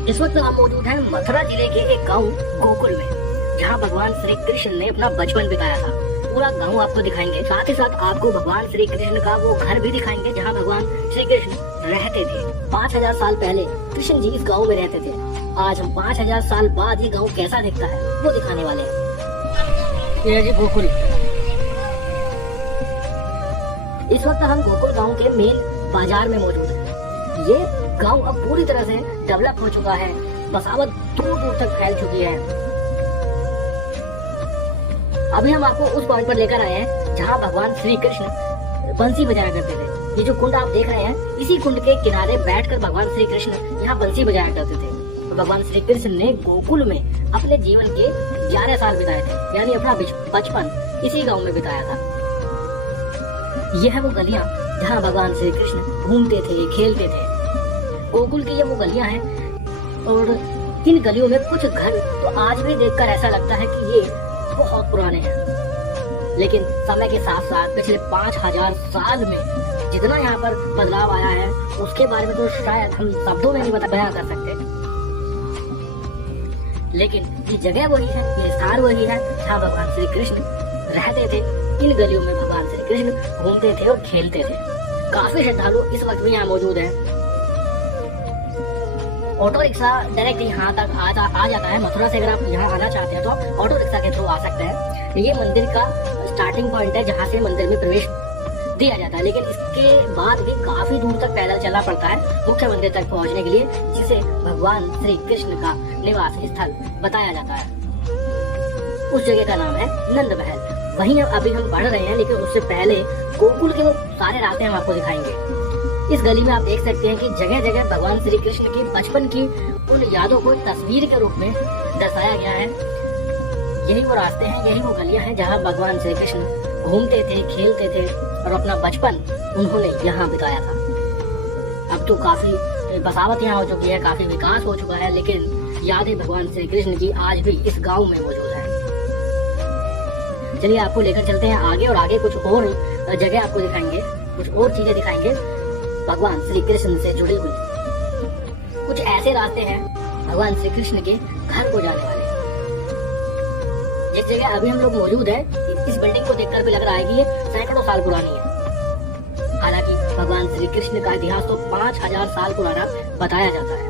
इस वक्त हम मौजूद हैं मथुरा जिले के एक गांव गोकुल में, जहां भगवान श्री कृष्ण ने अपना बचपन बिताया था। पूरा गांव आपको दिखाएंगे, साथ ही साथ आपको भगवान श्री कृष्ण का वो घर भी दिखाएंगे जहां भगवान श्री कृष्ण रहते थे। 5000 साल पहले कृष्ण जी इस गांव में रहते थे। आज हम 5000 साल बाद ये गांव कैसा दिखता है वो दिखाने वाले हैं। ये जी गोकुल। इस वक्त हम गोकुल गांव के मेन बाजार में मौजूद हैं। ये गांव अब पूरी तरह से डेवलप हो चुका है, बसावट दूर दूर तक फैल चुकी है। अभी हम आपको उस पॉइंट पर लेकर आए हैं जहां भगवान श्री कृष्ण बंसी बजाया करते थे। ये जो कुंड आप देख रहे हैं, इसी कुंड के किनारे बैठकर भगवान श्री कृष्ण यहाँ बंसी बजाया करते थे। तो भगवान श्री कृष्ण ने गोकुल में अपने जीवन के 11 साल बिताए थे, यानी अपना बचपन इसी गाँव में बिताया था। यह है वो गलियां जहाँ भगवान श्री कृष्ण घूमते थे, खेलते थे। गोकुल की ये वो गलियां हैं और इन गलियों में कुछ घर तो आज भी देखकर ऐसा लगता है कि ये बहुत पुराने हैं, लेकिन समय के साथ साथ पिछले 5000 साल में जितना यहाँ पर बदलाव आया है उसके बारे में तो शायद हम शब्दों में नहीं बयां कर सकते। लेकिन ये जगह वही है, ये स्थान वही है जहाँ भगवान श्री कृष्ण रहते थे। इन गलियों में भगवान श्री कृष्ण घूमते थे और खेलते थे। काफी श्रद्धालु इस वक्त भी यहाँ मौजूद हैं। ऑटो रिक्शा डायरेक्ट यहाँ तक आ जाता है। मथुरा से अगर आप यहाँ आना चाहते हैं तो आप ऑटो रिक्शा के थ्रू आ सकते हैं। ये मंदिर का स्टार्टिंग पॉइंट है जहाँ से मंदिर में प्रवेश दिया जाता है, लेकिन इसके बाद भी काफी दूर तक पैदल चलना पड़ता है मुख्य मंदिर तक पहुँचने के लिए, जिसे भगवान श्री कृष्ण का निवास स्थल बताया जाता है। उस जगह का नाम है नंद महल। वहीं अभी हम बढ़ रहे हैं, लेकिन उससे पहले गोकुल के वो सारे रास्ते हम आपको दिखाएंगे। इस गली में आप देख सकते हैं कि जगह जगह भगवान श्री कृष्ण की बचपन की उन यादों को तस्वीर के रूप में दर्शाया गया है। यही वो रास्ते हैं, यही वो गलियां हैं जहां भगवान श्री कृष्ण घूमते थे, खेलते थे और अपना बचपन उन्होंने यहाँ बिताया था। अब तो काफी बसावट यहाँ हो चुकी है, काफी विकास हो चुका है, लेकिन यादें भगवान श्री कृष्ण की आज भी इस गाँव में मौजूद है। चलिए आपको लेकर चलते हैं आगे, और आगे कुछ और जगह आपको दिखाएंगे, कुछ और चीजें दिखाएंगे भगवान श्री कृष्ण से जुड़ी हुई। कुछ ऐसे रास्ते हैं भगवान श्री कृष्ण के घर को जाने वाले। जिस जगह अभी हम लोग मौजूद हैं, इस बिल्डिंग को देखकर भी लग रहा है कि ये सैकड़ों साल पुरानी है। हालांकि भगवान श्री कृष्ण का इतिहास तो 5000 साल पुराना बताया जाता है,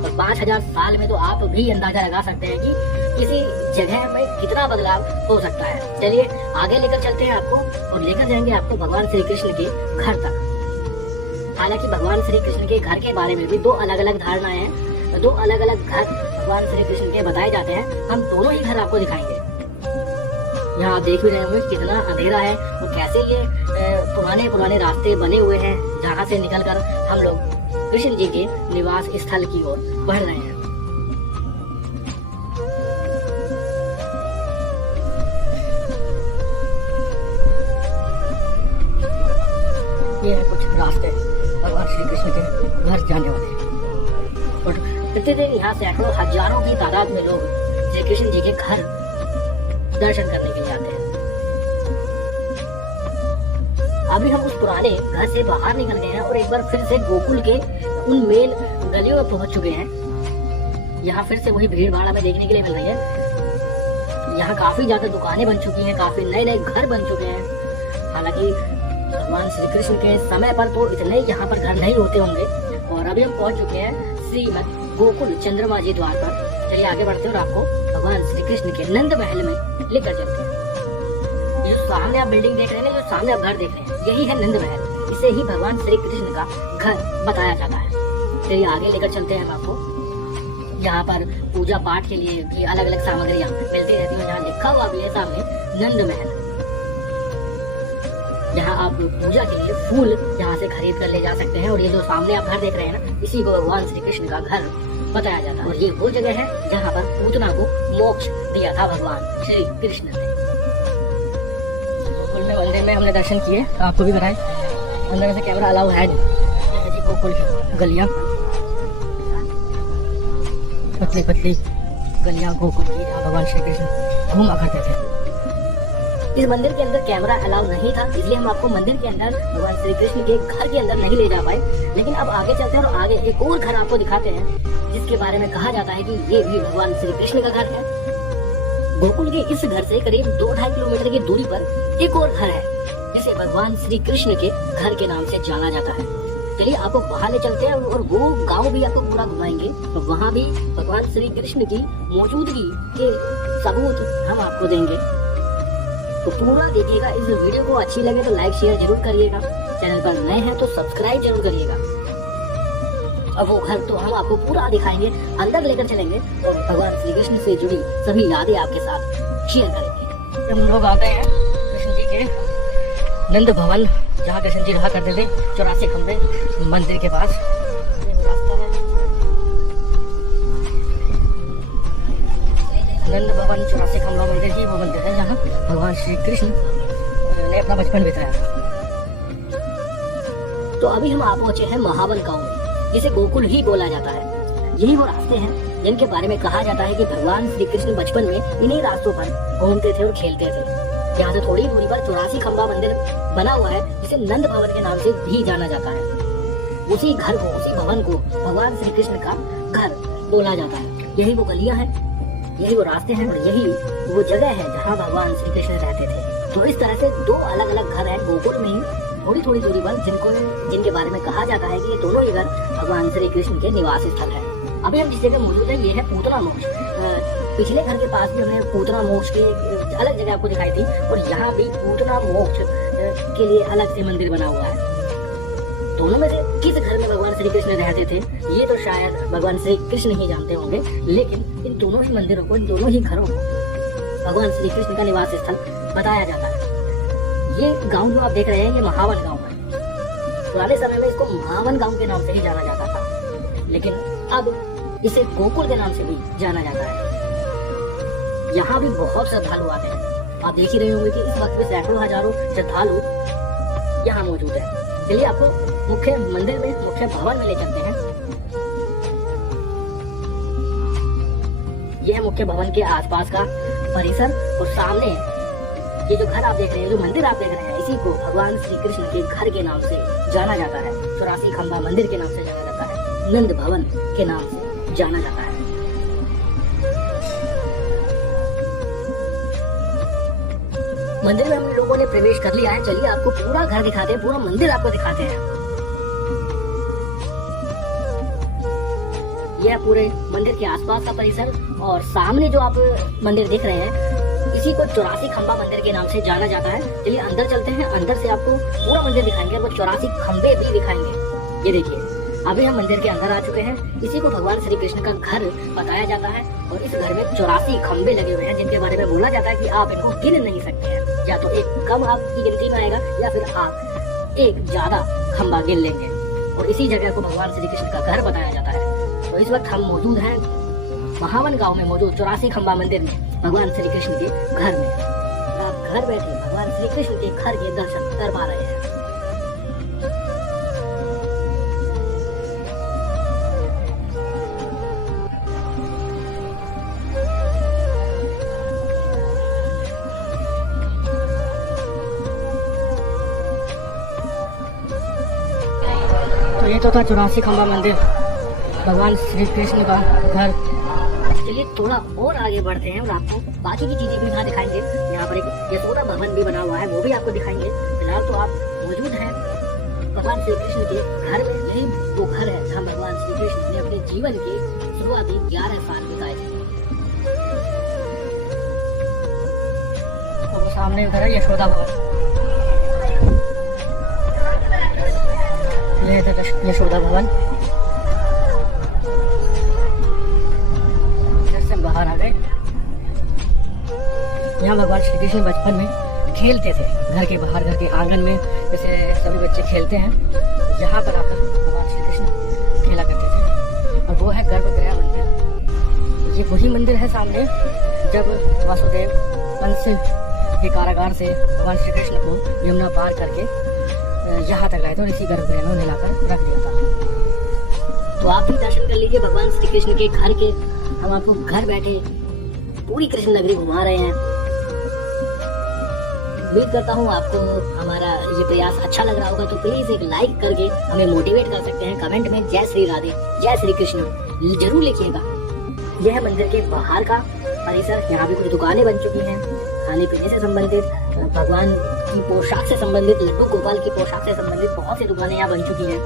और 5000 साल में तो आप भी अंदाजा लगा सकते हैं कि किसी जगह में कितना बदलाव हो सकता है। चलिए आगे लेकर चलते हैं आपको, और लेकर जाएंगे आपको भगवान श्री कृष्ण के घर तक। हालांकि भगवान श्री कृष्ण के घर के बारे में भी दो अलग अलग धारणाएं हैं, दो अलग अलग घर भगवान श्री कृष्ण के बताए जाते हैं। हम दोनों ही घर आपको दिखाएंगे। यहाँ आप देख भी रहे होंगे कितना अंधेरा है और कैसे ये पुराने रास्ते बने हुए हैं जहाँ से निकलकर हम लोग कृष्ण जी के निवास स्थल की ओर बढ़ रहे हैं। ये है कुछ रास्ते भगवान श्री कृष्ण के घर जाने वाले, और प्रतिदिन यहाँ सैकड़ों हजारों की तादाद में लोग श्री कृष्ण जी के घर दर्शन करने के लिए आते हैं। अभी हम उस पुराने घर से बाहर निकल गए हैं और एक बार फिर से गोकुल के उन मेन गलियों में पहुंच चुके हैं। यहाँ फिर से वही भीड़ भाड़ हमें देखने के लिए मिल रही है। यहाँ काफी ज्यादा दुकानें बन चुकी हैं, काफी नए नए घर बन चुके हैं। हालांकि भगवान श्री कृष्ण के समय पर तो इतने यहाँ पर घर नहीं होते होंगे। और अभी हम पहुंच चुके हैं श्रीमद गोकुल चंद्रमा जी द्वार पर। चलिए आगे बढ़ते हैं और आपको भगवान श्री कृष्ण के नंद महल में लेकर चलते हैं। ये जो सामने आप बिल्डिंग देख रहे हैं, जो सामने आप घर देख रहे हैं, यही है नंद महल। इसे ही भगवान श्री कृष्ण का घर बताया जाता है। चलिए आगे लेकर चलते हैं हम आपको। यहाँ पर पूजा पाठ के लिए भी अलग अलग सामग्रियाँ मिलती रहती है। यहाँ लिखा हुआ भी है सामने नंद महल। यहाँ आप पूजा के लिए फूल यहाँ से खरीद कर ले जा सकते हैं। और ये जो सामने आप घर देख रहे हैं ना, इसी को भगवान श्री कृष्ण का घर बताया जाता है। और ये वो जगह है जहाँ पर पूतना को मोक्ष दिया था भगवान श्री कृष्ण ने। गोकुल में मंदिर में हमने दर्शन किए, आपको भी बताएं। अंदर से कैमरा अलाउ है नहीं। गोकुल की गलियाँ, पतली पतली गलियाँ गोकुल की, जहाँ भगवान श्री कृष्ण घूमा करते थे। इस मंदिर के अंदर कैमरा अलाउ नहीं था, इसलिए हम आपको मंदिर के अंदर भगवान श्री कृष्ण के घर के अंदर नहीं ले जा पाए। लेकिन अब आगे चलते हैं और आगे एक और घर आपको दिखाते हैं जिसके बारे में कहा जाता है कि ये भी भगवान श्री कृष्ण का घर है। गोकुल के इस घर से करीब 2-2.5 किलोमीटर की दूरी पर एक और घर है जिसे भगवान श्री कृष्ण के घर के नाम से जाना जाता है। चलिए आपको वहाँ ले चलते हैं और वो गांव भी आपको पूरा घुमाएंगे। तो वहाँ भी भगवान श्री कृष्ण की मौजूदगी के सबूत हम आपको देंगे। तो पूरा देखिएगा। इस वीडियो को अच्छी लगे तो लाइक शेयर जरूर करिएगा। चैनल पर नए हैं तो सब्सक्राइब जरूर करिएगा। अब वो घर तो हम आपको पूरा दिखाएंगे, अंदर लेकर चलेंगे और भगवान श्री कृष्ण से जुड़ी सभी यादें आपके साथ शेयर करेंगे। हम लोग आ गए हैं कृष्ण जी के नंद भवन, जहाँ कृष्ण जी रहा करते थे, 84 खंबे मंदिर के पास। नंद भवन 84 खंबा मंदिर ही वो मंदिर है जहाँ भगवान श्री कृष्ण ने अपना बचपन बिताया। तो अभी हम आप पहुंचे हैं महावन गांव में, जिसे गोकुल ही बोला जाता है। यही वो रास्ते हैं जिनके बारे में कहा जाता है कि भगवान श्री कृष्ण बचपन में इन्हीं रास्तों पर घूमते थे और खेलते थे। यहाँ से थोड़ी दूरी पर 84 खंबा मंदिर बना हुआ है जिसे नंद भवन के नाम से भी जाना जाता है। उसी घर को, उसी भवन को भगवान श्री कृष्ण का घर बोला जाता है। यही वो गलियां हैं, यही वो रास्ते हैं और यही वो जगह है जहाँ भगवान श्री कृष्ण रहते थे। तो इस तरह से 2 अलग अलग घर हैं गोकुल में ही, थोड़ी थोड़ी दूरी पर, जिनके बारे में कहा जाता है कि ये दोनों ही घर भगवान श्री कृष्ण के निवास स्थल है। अभी हम जिस जगह मौजूद है ये है पूतना मोक्ष। पिछले घर के पास भी हमने पूतना मोक्ष की अलग जगह आपको दिखाई थी और यहाँ भी पूतना मोक्ष के लिए अलग से मंदिर बना हुआ है। दोनों में से किस घर में भगवान श्री कृष्ण रहते थे ये तो शायद भगवान श्री कृष्ण ही जानते होंगे, लेकिन इन दोनों ही मंदिरों को, इन दोनों ही घरों को भगवान श्री कृष्ण का निवास स्थल बताया जाता है। ये गांव जो आप देख रहे हैं ये महावन गांव है। पुराने समय में इसको महावन गांव के नाम से ही जाना जाता था, लेकिन अब इसे गोकुल के नाम से भी जाना जाता है। यहाँ भी बहुत श्रद्धालु आते हैं। आप देख ही रहे होंगे कि इस वक्त में सैकड़ों हजारों श्रद्धालु यहाँ मौजूद है। चलिए आपको मुख्य मंदिर में, मुख्य भवन में ले चलते हैं। यह है मुख्य भवन के आसपास का परिसर और सामने ये जो घर आप देख रहे हैं, जो मंदिर आप देख रहे हैं, इसी को भगवान श्री कृष्ण के घर के नाम से जाना जाता है। 84 खंबा मंदिर के नाम से जाना जाता है, नंद भवन के नाम से जाना जाता है। मंदिर में हम लोगों ने प्रवेश कर लिया है। चलिए आपको पूरा घर दिखाते हैं, पूरा मंदिर आपको दिखाते हैं। यह पूरे मंदिर के आसपास का परिसर और सामने जो आप मंदिर देख रहे हैं इसी को 84 खंबा मंदिर के नाम से जाना जाता है। चलिए अंदर चलते हैं, अंदर से आपको पूरा मंदिर दिखाएंगे और वो 84 खंबे भी दिखाएंगे। ये देखिए अभी हम मंदिर के अंदर आ चुके हैं। इसी को भगवान श्री कृष्ण का घर बताया जाता है और इस घर में 84 खंबे लगे हुए हैं जिनके बारे में बोला जाता है कि आप इनको गिन नहीं सकते हैं। या तो एक कम आपकी गिनती में आएगा या फिर आप एक ज्यादा खंबा गिन लेंगे और इसी जगह को भगवान श्री कृष्ण का घर बताया जाता है। तो इस वक्त हम मौजूद हैं महावन गांव में मौजूद 84 खंबा मंदिर में, भगवान श्री कृष्ण के घर में। आप घर बैठे भगवान श्री कृष्ण के घर के दर्शन कर पा रहे हैं। तो ये तो था 84 खंबा मंदिर, भगवान श्री कृष्ण का घर। चलिए थोड़ा और आगे बढ़ते हैं और आपको बाकी की चीजें भी यहाँ दिखाएंगे। यहाँ पर एक यशोदा भवन भी बना हुआ है, वो भी आपको दिखाएंगे। फिलहाल तो आप मौजूद हैं भगवान श्री कृष्ण के घर में। यही वो घर है जहाँ भगवान श्री कृष्ण ने अपने जीवन के शुरुआती 11 साल बिताए थे। तो सामने उधर है यशोदा भवन। यह है यशोदा भवन। बाहर आ गए। यहाँ भगवान श्री कृष्ण बचपन में खेलते थे, घर के बाहर, घर के आंगन में जैसे सभी बच्चे खेलते हैं। यहाँ पर आकर भगवान श्री कृष्ण खेला करते थे और वो है गर्भगृह मंदिर। ये वही मंदिर है सामने जब वासुदेव कंस के कारागार से भगवान श्री कृष्ण को यमुना पार करके यहाँ तक लाए थे और इसी गर्भगृह में उन्हें लाकर रख दिया था। तो आप भी दर्शन कर लीजिए भगवान श्री कृष्ण के घर के। हम आपको घर बैठे पूरी कृष्ण नगरी घुमा रहे हैं। उम्मीद करता हूँ आपको हमारा ये प्रयास अच्छा लग रहा होगा, तो प्लीज एक लाइक करके हमें मोटिवेट कर सकते हैं। कमेंट में जय श्री राधे, जय श्री कृष्ण जरूर लिखिएगा। यह मंदिर के बाहर का परिसर, यहाँ भी कुछ दुकानें बन चुकी हैं खाने पीने से संबंधित, भगवान की पोशाक से संबंधित, लड्डू गोपाल की पोशाक से संबंधित बहुत सी दुकानें यहाँ बन चुकी हैं।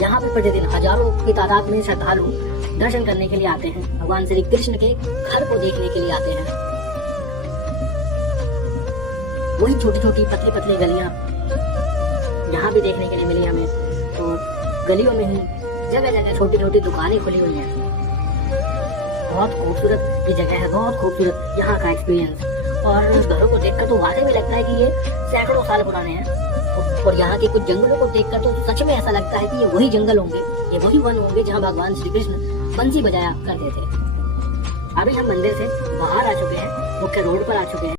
यहाँ पे प्रतिदिन हजारों की तादाद में श्रद्धालु दर्शन करने के लिए आते हैं, भगवान श्री कृष्ण के घर को देखने के लिए आते हैं। वही छोटी छोटी पतली पतली गलियां यहाँ भी देखने के लिए मिली हमें, और गलियों में ही जगह जगह छोटी छोटी दुकानें खुली हुई हैं। बहुत खूबसूरत ये जगह है, बहुत खूबसूरत यहाँ का एक्सपीरियंस। और उस घरों को देखकर तो वाकई में लगता है कि ये सैकड़ों साल पुराने हैं। और यहाँ के कुछ जंगलों को देखकर तो सच में ऐसा लगता है कि ये वही जंगल होंगे, ये वही वन होंगे जहाँ भगवान श्री कृष्ण बंसी बजाया करते थे। अभी हम मंदिर से बाहर आ चुके हैं, मुख्य रोड पर आ चुके हैं।